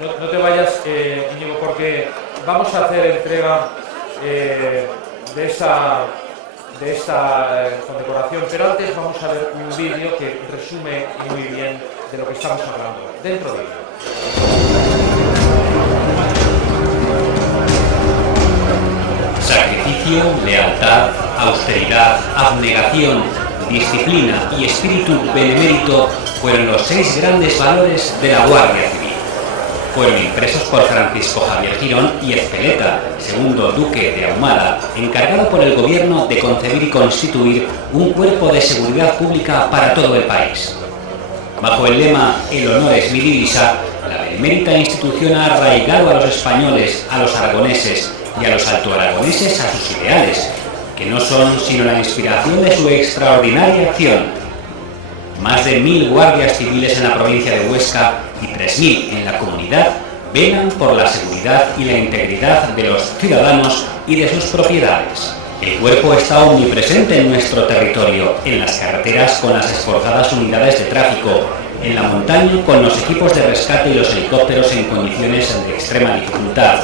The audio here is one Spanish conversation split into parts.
no te vayas, Íñigo, porque vamos a hacer entrega de esta condecoración, pero antes vamos a ver un vídeo que resume muy bien de lo que estamos hablando. Dentro de ello. Sacrificio, lealtad, austeridad, abnegación, disciplina y espíritu benemérito fueron los 6 grandes valores de la Guardia Civil. Fueron impresos por Francisco Javier Girón y Ezpeleta, segundo duque de Ahumada, encargado por el gobierno de concebir y constituir un cuerpo de seguridad pública para todo el país. Bajo el lema "El honor es mi divisa", la benemérita institución ha arraigado a los españoles, a los aragoneses y a los altoaragoneses a sus ideales, que no son sino la inspiración de su extraordinaria acción. Más de 1000 guardias civiles en la provincia de Huesca y 3000 en la comunidad velan por la seguridad y la integridad de los ciudadanos y de sus propiedades. El cuerpo está omnipresente en nuestro territorio, en las carreteras con las esforzadas unidades de tráfico, en la montaña con los equipos de rescate y los helicópteros en condiciones de extrema dificultad,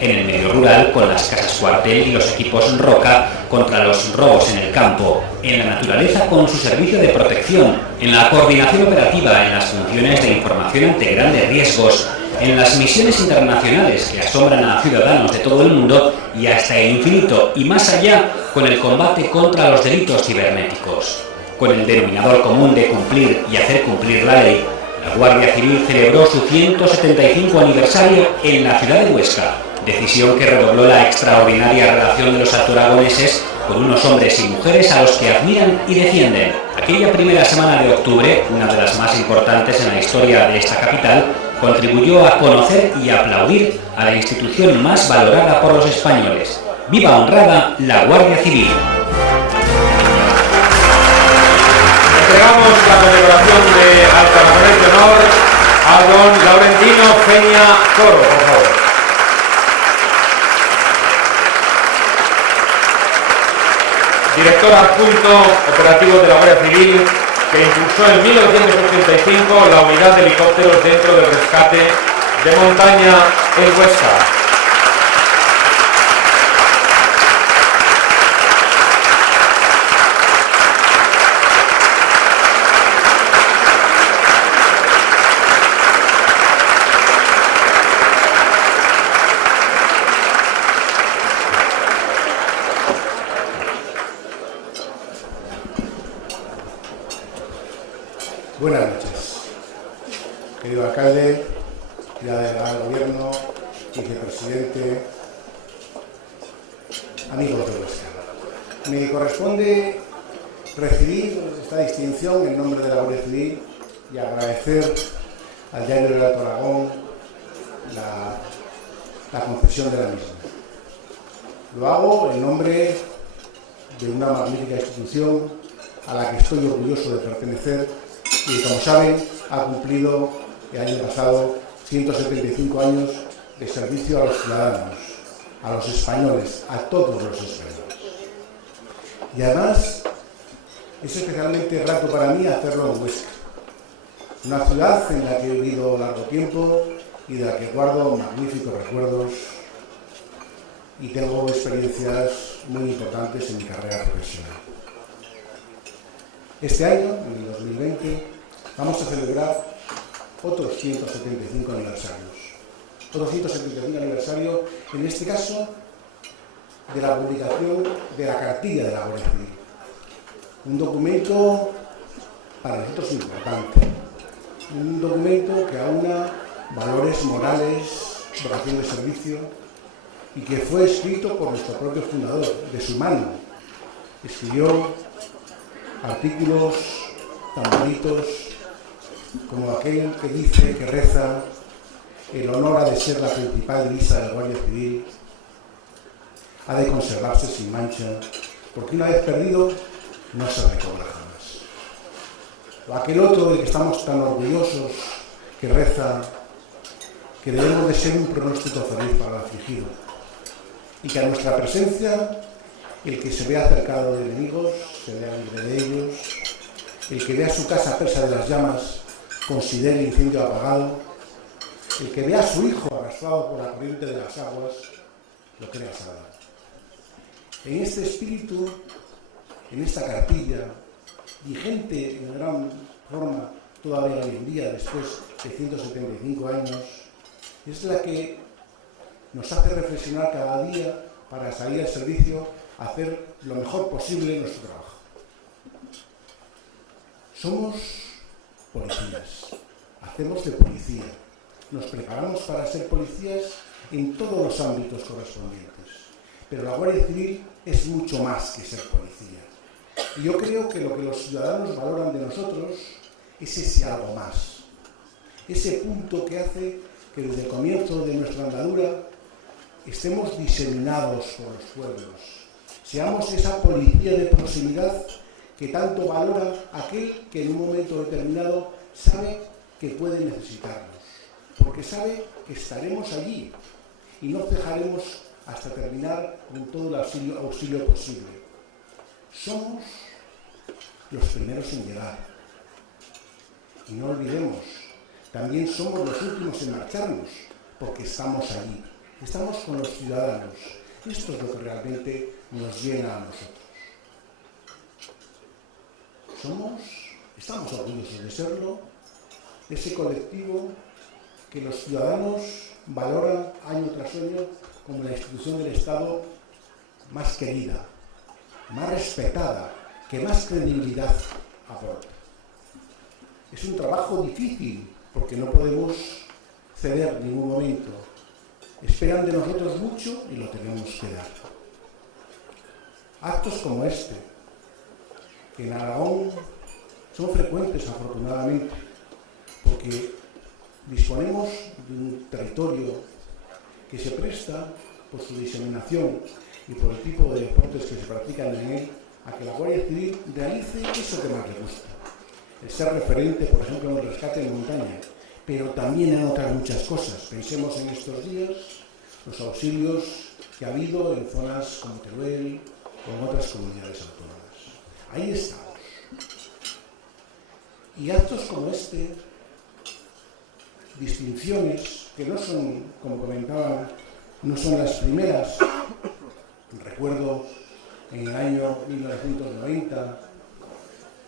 en el medio rural con las casas cuartel y los equipos roca contra los robos en el campo, en la naturaleza con su servicio de protección, en la coordinación operativa, en las funciones de información ante grandes riesgos, en las misiones internacionales que asombran a ciudadanos de todo el mundo y hasta el infinito y más allá con el combate contra los delitos cibernéticos. Con el denominador común de cumplir y hacer cumplir la ley, la Guardia Civil celebró su 175 aniversario en la ciudad de Huesca, decisión que redobló la extraordinaria relación de los altoaragoneses con unos hombres y mujeres a los que admiran y defienden. Aquella primera semana de octubre, una de las más importantes en la historia de esta capital, contribuyó a conocer y aplaudir a la institución más valorada por los españoles. ¡Viva honrada la Guardia Civil! Entregamos la condecoración de Altoaragonés de Honor a don Laurentino Peña Toro, por favor. Director adjunto operativo de la Guardia Civil, que impulsó en 1985 la unidad de helicópteros dentro del rescate de montaña en Huesca. Buenas noches, querido alcalde, ya delegado del gobierno, vicepresidente, amigos de Huesca. Me corresponde recibir esta distinción en nombre de la Guardia Civil y agradecer al Diario del Alto Aragón la concesión de la misma. Lo hago en nombre de una magnífica institución a la que estoy orgulloso de pertenecer y, como saben, ha cumplido el año pasado 175 años de servicio a los ciudadanos, a los españoles, a todos los españoles. Y además, es especialmente grato para mí hacerlo en Huesca, una ciudad en la que he vivido largo tiempo y de la que guardo magníficos recuerdos y tengo experiencias muy importantes en mi carrera profesional. Este año, en el 2020, vamos a celebrar otros 175 aniversarios. Otros 175 aniversarios, en este caso, de la publicación de la cartilla de la Guardia Civil. Un documento para nosotros importante. Un documento que aúna valores morales, vocación de servicio, y que fue escrito por nuestro propio fundador, de su mano. Escribió artículos tan bonitos como aquel que dice, que reza: el honor ha de ser la principal divisa de la Guardia Civil, ha de conservarse sin mancha, porque una vez perdido no se recobra jamás. O aquel otro del que estamos tan orgullosos, que reza que debemos de ser un pronóstico feliz para el afligido, y que a nuestra presencia el que se vea cercado de enemigos se vea libre de ellos, el que vea su casa presa de las llamas considere el incendio apagado, El que ve a su hijo arrastrado por la corriente de las aguas, lo crea salvar. En este espíritu, en esta cartilla, vigente en gran forma todavía hoy en día, después de 175 años, es la que nos hace reflexionar cada día para salir al servicio, hacer lo mejor posible nuestro trabajo. Somos policías, hacemos de policía, nos preparamos para ser policías en todos los ámbitos correspondientes, pero la Guardia Civil es mucho más que ser policía. Y yo creo que lo que los ciudadanos valoran de nosotros es ese algo más, ese punto que hace que desde el comienzo de nuestra andadura estemos diseminados por los pueblos, seamos esa policía de proximidad que tanto valora aquel que en un momento determinado sabe que puede necesitarnos, porque sabe que estaremos allí y no cejaremos hasta terminar con todo el auxilio posible. Somos los primeros en llegar. Y no olvidemos, también somos los últimos en marcharnos, porque estamos allí, estamos con los ciudadanos. Esto es lo que realmente nos llena a nosotros. Estamos orgullosos de serlo, ese colectivo que los ciudadanos valoran año tras año como la institución del Estado más querida, más respetada, que más credibilidad aporta. Es un trabajo difícil porque no podemos ceder en ningún momento. Esperan de nosotros mucho y lo tenemos que dar. Actos como este, que en Aragón son frecuentes afortunadamente, porque disponemos de un territorio que se presta por su diseminación y por el tipo de deportes que se practican en él a que la Guardia Civil realice eso que más le gusta, el ser referente, por ejemplo, en el rescate en montaña, pero también en otras muchas cosas. Pensemos en estos días los auxilios que ha habido en zonas como Teruel o en otras comunidades autónomas. Ahí estamos. Y actos como este, distinciones que no son, como comentaban, no son las primeras. Recuerdo en el año 1990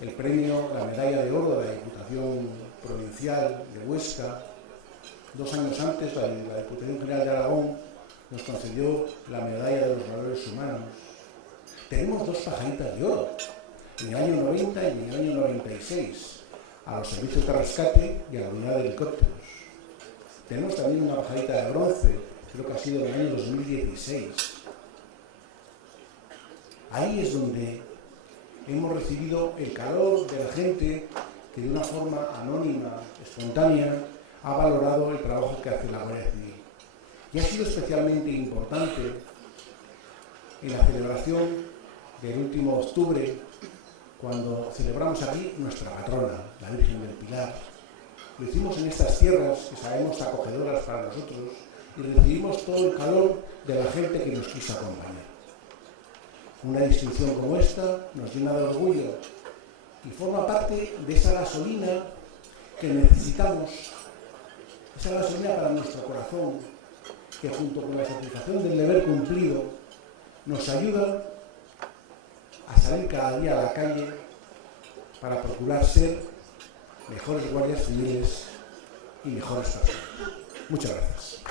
el premio, la medalla de oro de la Diputación Provincial de Huesca. 2 años antes la Diputación General de Aragón nos concedió la medalla de los valores humanos. Tenemos 2 pajaritas de oro, en el año 90 y en el año 96, a los servicios de rescate y a la unidad de helicópteros. Tenemos también una pajarita de bronce, creo que ha sido en el año 2016. Ahí es donde hemos recibido el calor de la gente que de una forma anónima, espontánea, ha valorado el trabajo que hace la Guardia Civil. Y ha sido especialmente importante en la celebración del último octubre, cuando celebramos aquí nuestra patrona, la Virgen del Pilar. Lo hicimos en estas tierras que sabemos acogedoras para nosotros y recibimos todo el calor de la gente que nos quiso acompañar. Una distinción como esta nos llena de orgullo y forma parte de esa gasolina que necesitamos, esa gasolina para nuestro corazón, que junto con la satisfacción del deber cumplido nos ayuda a salir cada día a la calle para procurar ser mejores guardias civiles y mejores personas. Muchas gracias.